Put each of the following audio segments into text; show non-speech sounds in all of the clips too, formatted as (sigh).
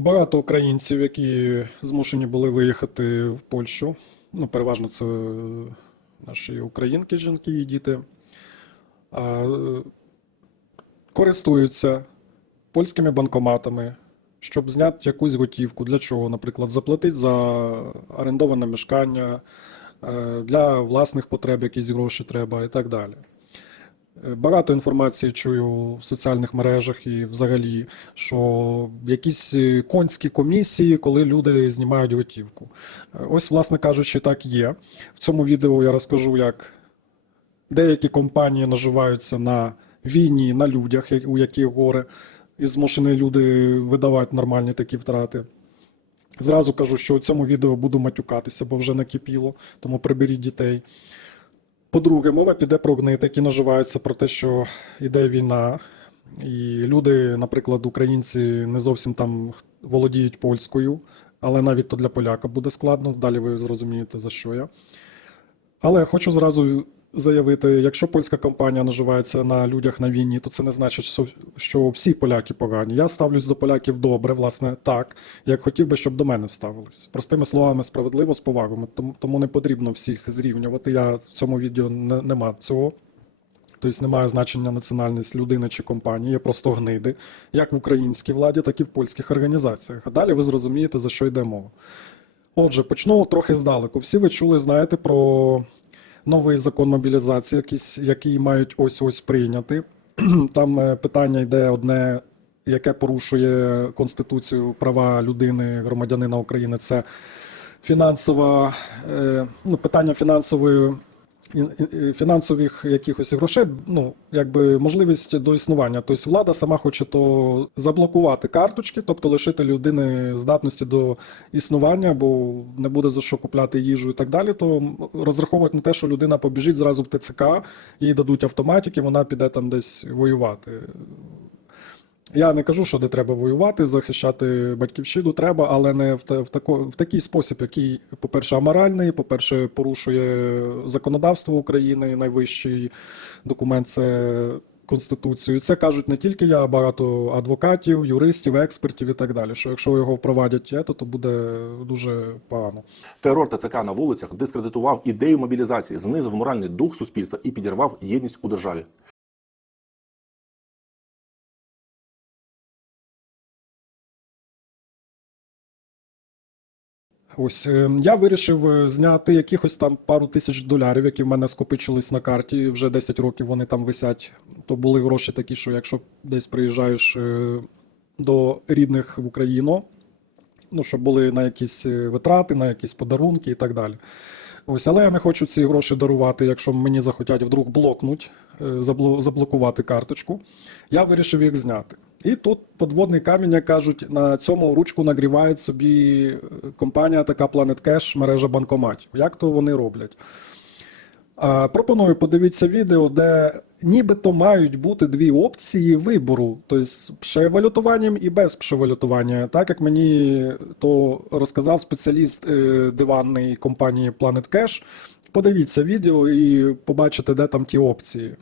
Багато українців, які змушені були виїхати в Польщу. Ну, переважно це наші українки, жінки і діти. е, Користуються польськими банкоматами, щоб зняти якусь готівку. Для чого? Наприклад, заплатити за орендоване мешкання, е, для власних потреб якісь гроші треба і так далі. Е, Багато інформації чую в соціальних мережах і взагалі, що якісь е, конські комісії, коли люди знімають готівку. Е, Ось, власне кажучи, так є. В цьому відео я розкажу, як деякі компанії наживаються на війні, на людях, у яких горе, і змушені люди видавати нормальні такі втрати. Зразу кажу, що у цьому відео буду матюкатися, бо вже накипіло, тому приберіть дітей. По-друге, мова піде про гнити, які наживаються про те, що йде війна, і люди, наприклад, українці не зовсім там володіють польською, але навіть то для поляка буде складно. Далі ви зрозумієте, за що я. Але хочу зразу заявити: якщо польська компанія наживається на людях на війні, то це не значить, що- всі поляки погані. Я ставлюсь до поляків добре, власне, так, як хотів би, щоб до мене ставились. Простими словами, справедливо, з повагою. Тому, тому не потрібно всіх зрівнювати. Я в цьому відео не, нема цього. Тобто немає значення національність людини чи компанії, є просто гниди, як в українській владі, так і в польських організаціях. А далі ви зрозумієте, за що йде мова. Отже, почну трохи здалеку. Всі ви чули, знаєте, про новий закон мобілізації, якийсь, який мають ось-ось прийняти. (clears throat) Там е, питання йде одне, яке порушує Конституцію права людини, громадянина України. Це фінансова, е, ну, питання фінансової. Ін- ін- Фінансових якихось грошей, ну якби можливість до існування. Тобто влада сама хоче то заблокувати карточки, тобто лишити людини здатності до існування, бо не буде за що купляти їжу і так далі. То розраховувати на те, що людина побіжить зразу в ТЦК, їй дадуть автоматики, вона піде там десь воювати. Я не кажу, що де треба воювати, захищати батьківщину треба, але не в, в, тако, в такий спосіб, який, по-перше, аморальний, по-перше, порушує законодавство України, найвищий документ це Конституцію. Це кажуть не тільки я, а багато адвокатів, юристів, експертів і так далі. Що якщо його впровадять, ето, то буде дуже погано. Терор ТЦК на вулицях дискредитував ідею мобілізації, знизив моральний дух суспільства і підірвав єдність у державі. Ось е, я вирішив е, зняти якихось там пару тисяч долярів, які в мене скопичились на карті. Вже 10 років вони там висять. То були гроші такі, що якщо десь приїжджаєш е, до рідних в Україну, ну, щоб були на якісь витрати, на якісь подарунки і так далі. Ось, але я не хочу ці гроші дарувати, якщо мені захотять вдруг блокнуть, заблокувати карточку. Я вирішив їх зняти. І тут подводний камінь, як кажуть, на цьому ручку нагріває собі е, компанія така Planet Cash, мережа банкоматів. Як то вони роблять? Пропоную подивитися відео, де нібито мають бути дві опції вибору, тобто з пшевалютуванням і без пшевалютування. Так як мені то розказав спеціаліст е, диванної компанії Planet Cash. Подивіться відео і побачите, де там ті опції.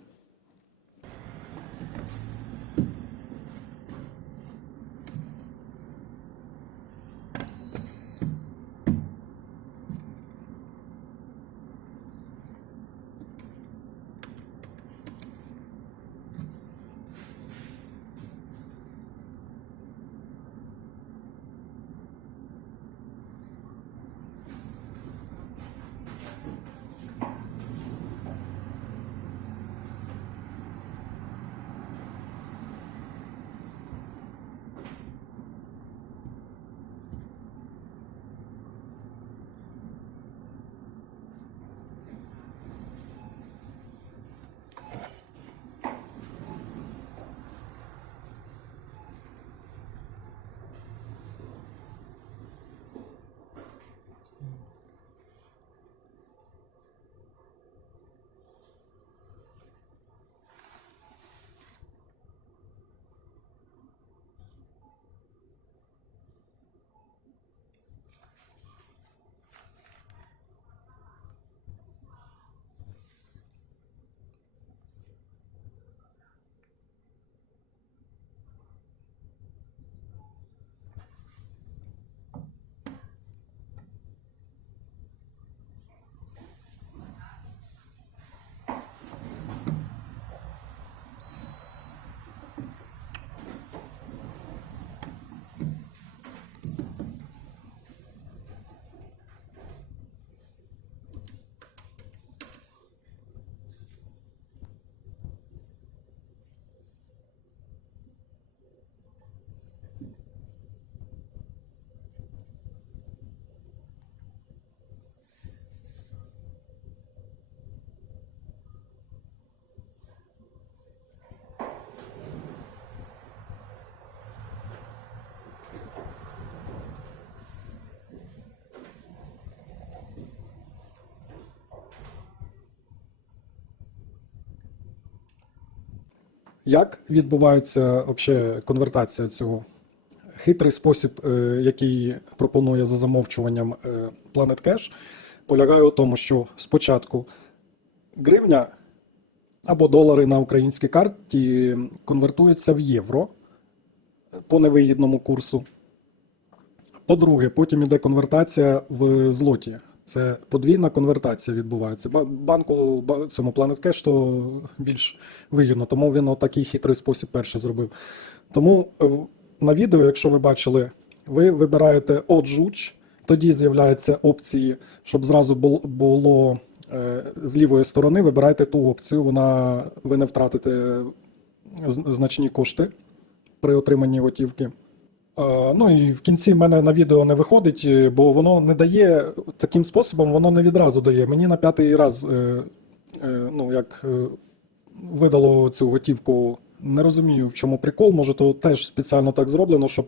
Як відбувається взагалі конвертація цього? Хитрий спосіб, е, який пропонує за замовчуванням е, Planet Cash, полягає у тому, що спочатку гривня або долари на українській карті конвертуються в євро по невигідному курсу. По-друге, потім йде конвертація в злоті. Це подвійна конвертація відбувається. Банку цьому Planet Cash то більш вигідно, тому він отакий хитрий спосіб перший зробив. Тому е, на відео, якщо ви бачили, ви вибираєте оджуч, тоді з'являються опції, щоб зразу було е, з лівої сторони, вибирайте ту опцію, вона ви не втратите значні кошти при отриманні готівки. Е, Ну і в кінці мене на відео не виходить, е, бо воно не дає таким способом, воно не відразу дає. Мені на п'ятий раз, е, ну як видало цю готівку, не розумію, в чому прикол. Може, то теж спеціально так зроблено, щоб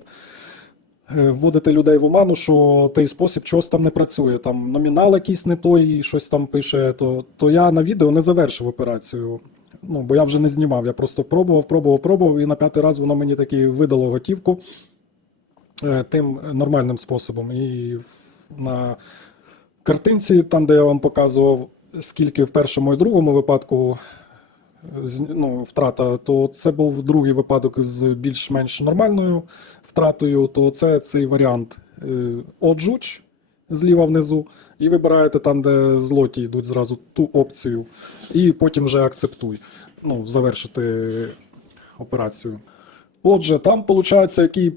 вводити людей в оману, що той спосіб чогось там не працює. Там номінал якийсь не той, щось там пише. То, то я на відео не завершив операцію. Ну, бо я вже не знімав. Я просто пробував, пробував, пробував, і на п'ятий раз воно мені таки видало готівку тим нормальним способом. І на картинці, там, де я вам показував, скільки в першому і другому випадку е, ну, втрата, то це був другий випадок з більш-менш нормальною втратою, то це цей варіант е, оджуч зліва внизу, і вибираєте там, де злоті йдуть зразу ту опцію, і потім вже акцептуй. Ну, завершити операцію. Отже, там виходить, який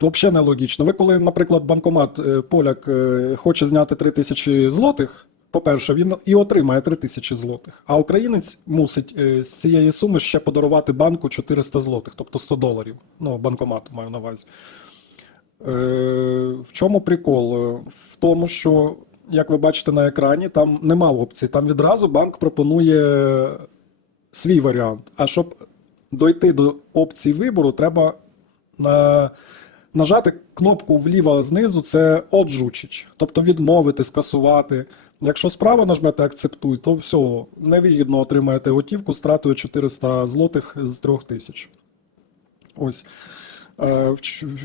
Взагалі нелогічно. Ви коли, наприклад, банкомат е, поляк е, хоче зняти 3 тисячі злотих, по-перше, він і отримає 3 тисячі злотих, а українець мусить е, з цієї суми ще подарувати банку 400 злотих, тобто 100 доларів. Ну, банкомату маю на увазі. В чому прикол? В тому, що, як ви бачите на екрані, там нема опцій. Там відразу банк пропонує свій варіант. А щоб дойти до опції вибору, треба на, нажати кнопку вліво знизу це оджучич, тобто відмовити, скасувати. Якщо справа нажмете акцептуй, то все, невигідно отримаєте готівку з тратою 400 злотих з 3000. Ось. Е,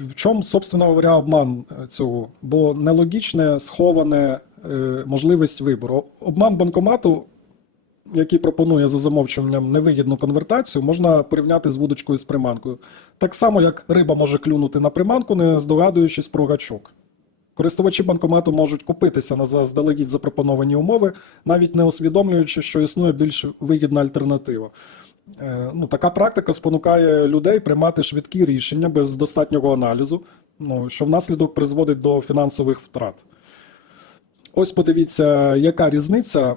В чому, собственно говоря, обман е, цього? Бо нелогічне, сховане е, можливість вибору. Обман банкомату, який пропонує за замовчуванням невигідну конвертацію, можна порівняти з вудочкою з приманкою. Так само, як риба може клюнути на приманку, не здогадуючись про гачок. Користувачі банкомату можуть купитися на заздалегідь запропоновані умови, навіть не усвідомлюючи, що існує більш вигідна альтернатива. Е, Ну, така практика спонукає людей приймати швидкі рішення без достатнього аналізу, ну, що внаслідок призводить до фінансових втрат. Ось подивіться, яка різниця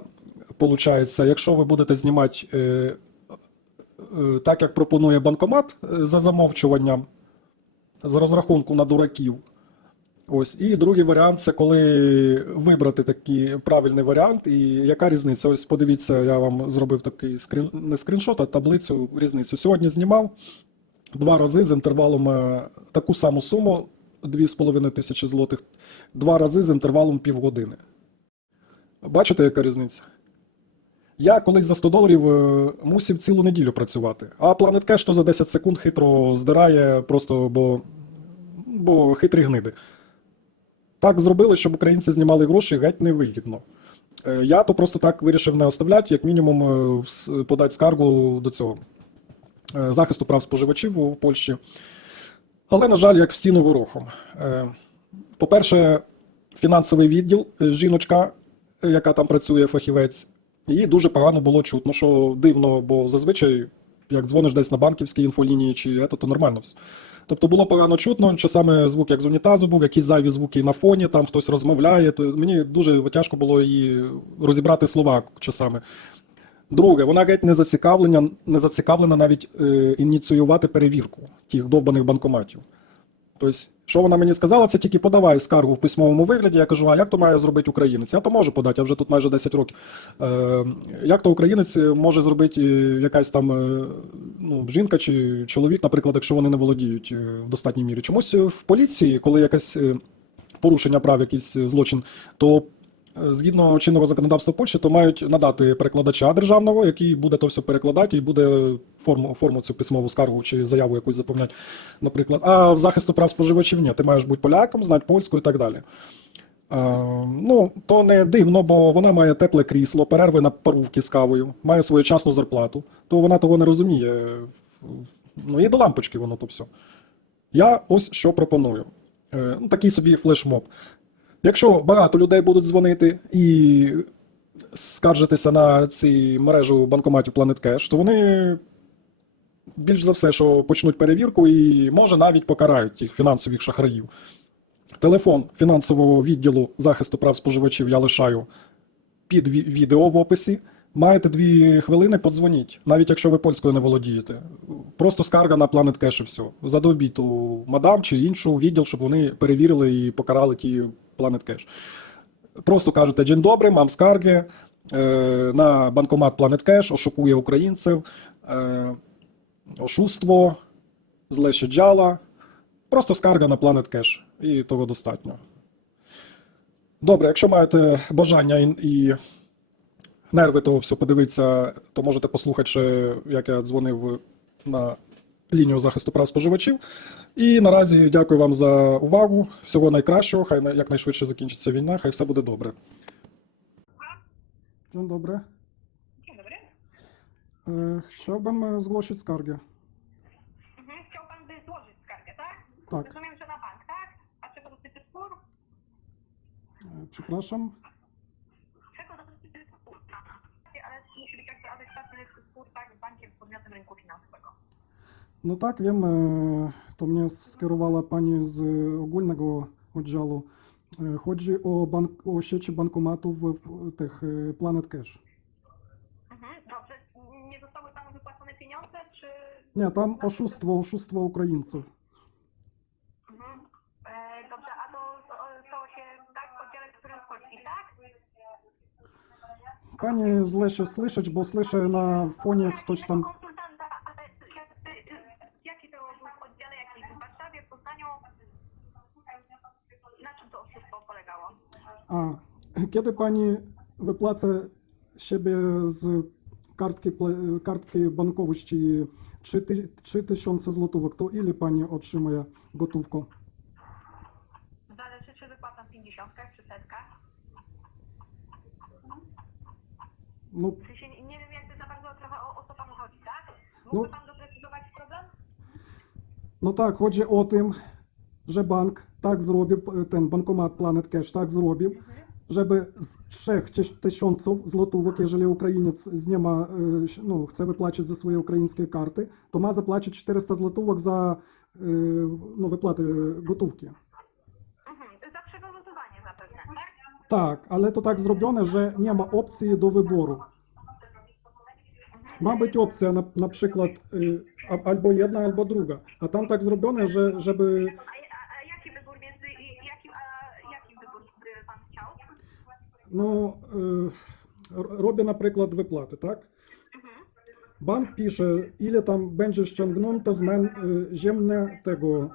виходить, якщо ви будете знімати е, е, так, як пропонує банкомат е, за замовчуванням з розрахунку на дураків. Ось, і другий варіант це коли вибрати такий правильний варіант. І яка різниця? Ось подивіться, я вам зробив такий скрін, не скріншот, а таблицю різницю. Сьогодні знімав два рази з інтервалом таку саму суму 2,5 тисячі злотих, два рази з інтервалом півгодини. Бачите, яка різниця? Я колись за 100 доларів е, мусив цілу неділю працювати, а Planet Cash то за 10 секунд хитро здирає, просто бо, бо хитрі гниди. Так зробили, щоб українці знімали гроші геть невигідно. Е, Я то просто так вирішив не оставляти, як мінімум е, подати скаргу до цього захисту прав споживачів у Польщі. Але, на жаль, як в стіну ворохом. По-перше, фінансовий відділ, жіночка, яка там працює, фахівець, її дуже погано було чутно, що дивно, бо зазвичай, як дзвониш десь на банківській інфолінії чи ето, то нормально все. Тобто було погано чутно, часами звук як з унітазу був, якісь зайві звуки на фоні, там хтось розмовляє. То мені дуже тяжко було її розібрати слова часами. Друге, вона геть не зацікавлена, не зацікавлена навіть е, ініціювати перевірку тих довбаних банкоматів. Тобто, що вона мені сказала, це тільки подавай скаргу в письмовому вигляді. Я кажу, а як то має зробити українець? Я то можу подати, я вже тут майже 10 років. Е, як то українець може зробити е, якась там е, ну, жінка чи чоловік, наприклад, якщо вони не володіють е, в достатній мірі? Чомусь в поліції, коли якесь е, порушення прав, якийсь злочин, то е, згідно чинного законодавства Польщі, то мають надати перекладача державного, який буде то все перекладати і буде форму, форму цю письмову скаргу чи заяву якусь заповняти, наприклад. А в захисту прав споживачів ні. Ти маєш бути поляком, знати польську і так далі. Е, ну, то не дивно, бо вона має тепле крісло, перерви на парувки з кавою, має своєчасну зарплату, то вона того не розуміє. Ну, і до лампочки воно то все. Я ось що пропоную. Е, ну, такий собі флешмоб. Якщо багато людей будуть дзвонити і скаржитися на ці мережу банкоматів Planet Cash, то вони більш за все, що почнуть перевірку і може навіть покарають тих фінансових шахраїв. Телефон фінансового відділу захисту прав споживачів я лишаю під ві- відео в описі. Маєте дві хвилини, подзвоніть, навіть якщо ви польською не володієте. Просто скарга на Planet Cash і все. Задовбіть ту мадам чи іншу відділ, щоб вони перевірили і покарали ті Planet Cash. Просто кажете, день добрий, мам скарги е, на банкомат Planet Cash, ошукує українців, е, ошуство, зле щеджала. Просто скарга на Planet Cash. І того достатньо. Добре, якщо маєте бажання і нерви того все подивитися, то можете послухати ще, як я дзвонив на лінію захисту прав споживачів. І наразі дякую вам за увагу. Всього найкращого. Хай якнайшвидше закінчиться війна, хай все буде добре. Dzień dobry. Dzień dobry. E, Chciałbym zgłosić skargę. Mhm. Chciał pan by złożyć skargę, tak? Tak, Rozumiem, że na bank, tak? A czego dotyczy spór? e, przepraszam. Bankiem, z podmiotem rynku finansowego. No tak, wiem, e, to mnie skierowała pani z ogólnego oddziału. E, Chodzi o, bank, o sieci bankomatów w tych e, Planet Cash. Mhm. Dobrze. Nie zostały tam wypłacone pieniądze, czy... Nie, tam oszustwo, oszustwo Ukraińców. Pani źle się słyszeć, bo słyszę na fonie ktoś tam... Konsultanta, ale jakby, y, jaki to był jaki w Warszawie, w Poznaniu? Na czym to oszustwo polegało? A, kiedy pani wypłaca siebie z kartki, kartki bankowości 3000 złotówek, to ile pani otrzymuje gotówką? Zależy, czy wypłacam w 50 czy setkach. No, W sensie nie nie wiem jakby za bardzo trochę o, o co panu chodzi, tak? No. Mógłby pan doprecyzować problem? no tak, chodzi o tym, że bank tak zrobił, ten bankomat Planet Cash tak zrobił, żeby z 3000 złotówek, jeżeli Ukrainiec z nie ma, e, no, chce wypłacić ze swojej ukraińskiej karty, to ma zapłacić 400 złotówek za e, no, wypłatę gotówki. Mhm. Za przewalutowanie zapewne, tak, ale to tak zrobione, że nie ma opcji do wyboru. Ma być opcja na, na przykład y, albo jedna, albo druga. A tam tak zrobione, że żeby A, a, a jaki wybór między jakim, a jakim wybór by pan chciał? no, y, robię na przykład wypłaty, tak? Mhm. Bank pisze, ile tam będzie ściągnięte z men y, ziemne tego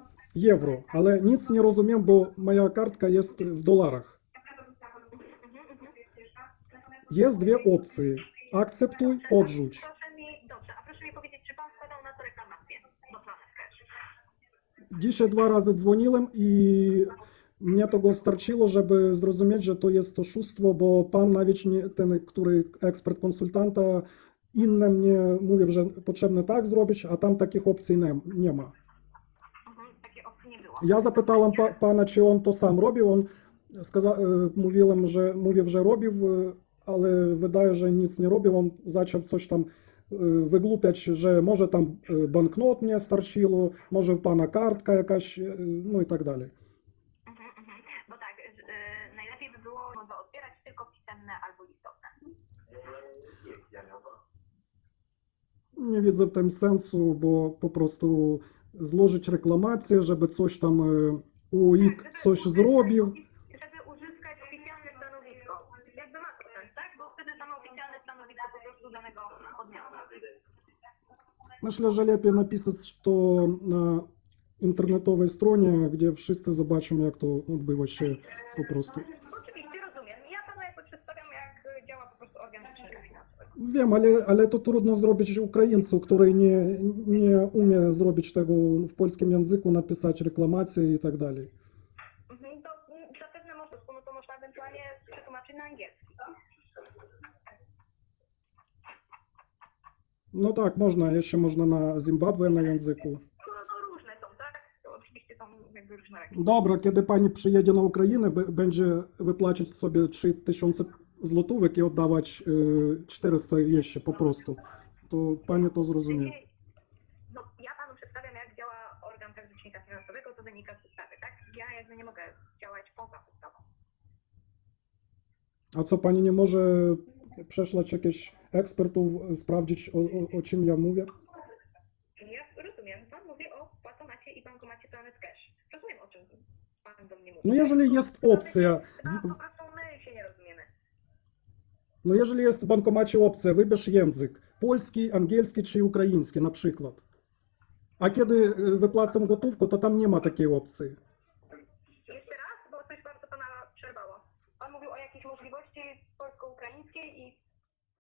euro, ale nic nie rozumiem, bo moja kartka jest w dolarach. Jest dwie opcje. Akceptuj, odrzuć. Proszę mi, dobrze, a proszę mi powiedzieć, czy pan składał na to reklamację do Planet Cash? Dzisiaj dwa razy dzwoniłem i mnie tego starczyło, żeby zrozumieć, że to jest oszustwo, bo pan nawet nie, ten, który ekspert konsultanta, inne mnie mówił, że potrzebne tak zrobić, a tam takich opcji nie, nie ma. Mhm. Takiej opcji nie było. Ja zapytałem pa, pana, czy on to sam robił, on сказав, е, mówiłem, że, mówił, że robił, e, ale wydaje, że nic nie robił, on zaczął coś tam e, wygłupiać, że może tam e, banknot nie starczyło, może w pana kartka jakaś, e, no i tak dalej. Mhm, mhm. Bo tak, najlepiej by było może odbierać tylko pisemne albo listowne. Nie widzę w tym sensu, bo po prostu złożyć reklamację, żeby coś tam e, UOIK coś zrobił. Myślę, że lepiej napisać to na internetowej stronie, gdzie wszyscy zobaczą, jak to odbywa się po prostu. Oczywiście, rozumiem. Ja przedstawiam, jak działa po prostu finansowego. Wiem, ale, ale to trudno zrobić Ukraińcu, który nie, nie umie zrobić tego w polskim języku, napisać reklamacje i tak dalej. Mhm, to mm, zapewne może, to można ewentualnie przetłumaczyć na angielski. tak? No tak, można, jeszcze można na Zimbabwe na języku. No to różne są, tak? Oczywiście są jakby różnorakie. Dobra, kiedy pani przyjedzie na Ukrainę, b- będzie wypłacić sobie 3000 złotówek i oddawać y, 400 jeszcze po prostu. To pani to zrozumie. Dzisiaj, no ja panu przedstawiam, jak działa organ tak rzecznika finansowego, to wynika z ustawy, tak? Ja jakby nie mogę działać poza ustawą. A co pani nie może przesłać jakichś ekspertów, sprawdzić o, o, o czym ja mówię? Ja rozumiem, pan mówi o płatomacie i bankomacie Planet Cash. Rozumiem, o czym pan do mnie mówi. No jeżeli jest opcja, No w- po prostu my się nie rozumiemy. no jeżeli jest w bankomacie opcja, wybierz język, polski, angielski czy ukraiński na przykład. A kiedy y, wypłacam gotówkę, to tam nie ma takiej opcji.